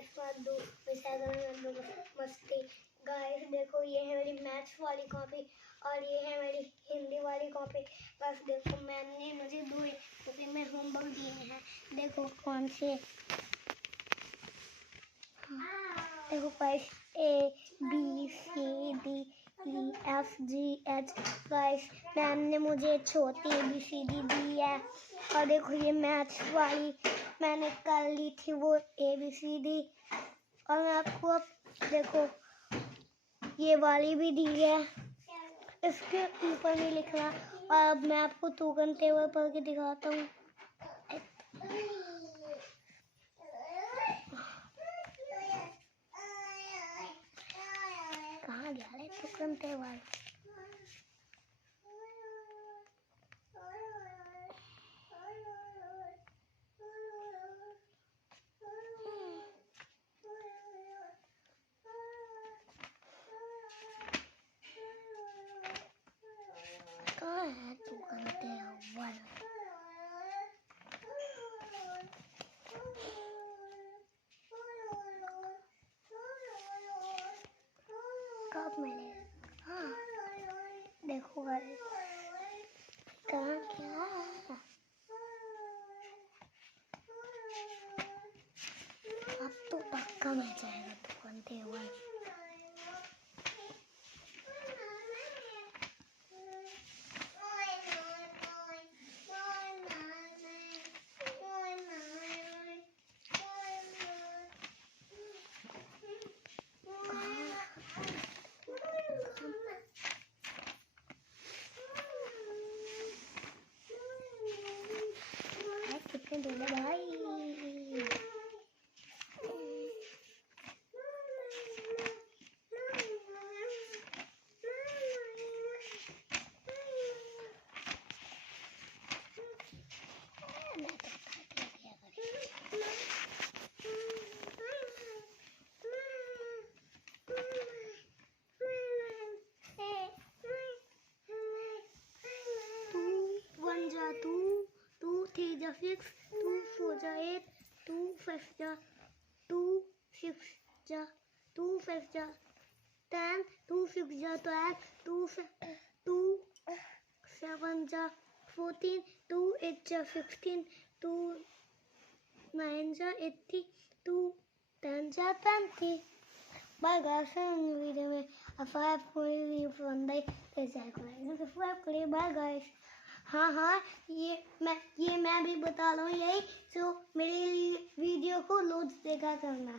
Maths मत दो, मस्ती। गाइस देखो ये है मेरी मैथ्स वाली कॉपी और ये है मेरी हिंदी वाली कॉपी। बस देखो मैम ने मुझे दो कॉपी में होमवर्क दिए हैं, देखो कौन से। देखो गाइस ABCDEFGH। गाइस मैम ने मुझे छोटी ABCD दी है और देखो ये मैथ्स वाली मैंने कर ली थी वो ABCD, और मैं आपको अब देखो ये वाली भी दी है, इसके ऊपर नहीं लिख रहा। और अब मैं आपको टोकन टेबल पढ़ के दिखाता हूँ। कहाँ गया है टोकन टेबल? कहाँ है टोकन टेबल? कब मिले? हाँ देखो गाइस कहाँ क्या है? अब तो पक्का मिल जाएगा टोकन टेबल। कितने दूर है भाई? Two, three जा 6, 2 4 जा 8, 2 5 जा 2 6 जा 2 5 जा 10, 2 6 जा 12, 2 7 जा 14, 2 8 जा 16, 2 9 जा 80, 2 10 जा 20. Bye guys, see you in the video में. If I have to leave one day, please subscribe करिए. Bye guys. हाँ ये मैं भी बता रहा हूँ यही, तो मेरी वीडियो को रोज देखा करना।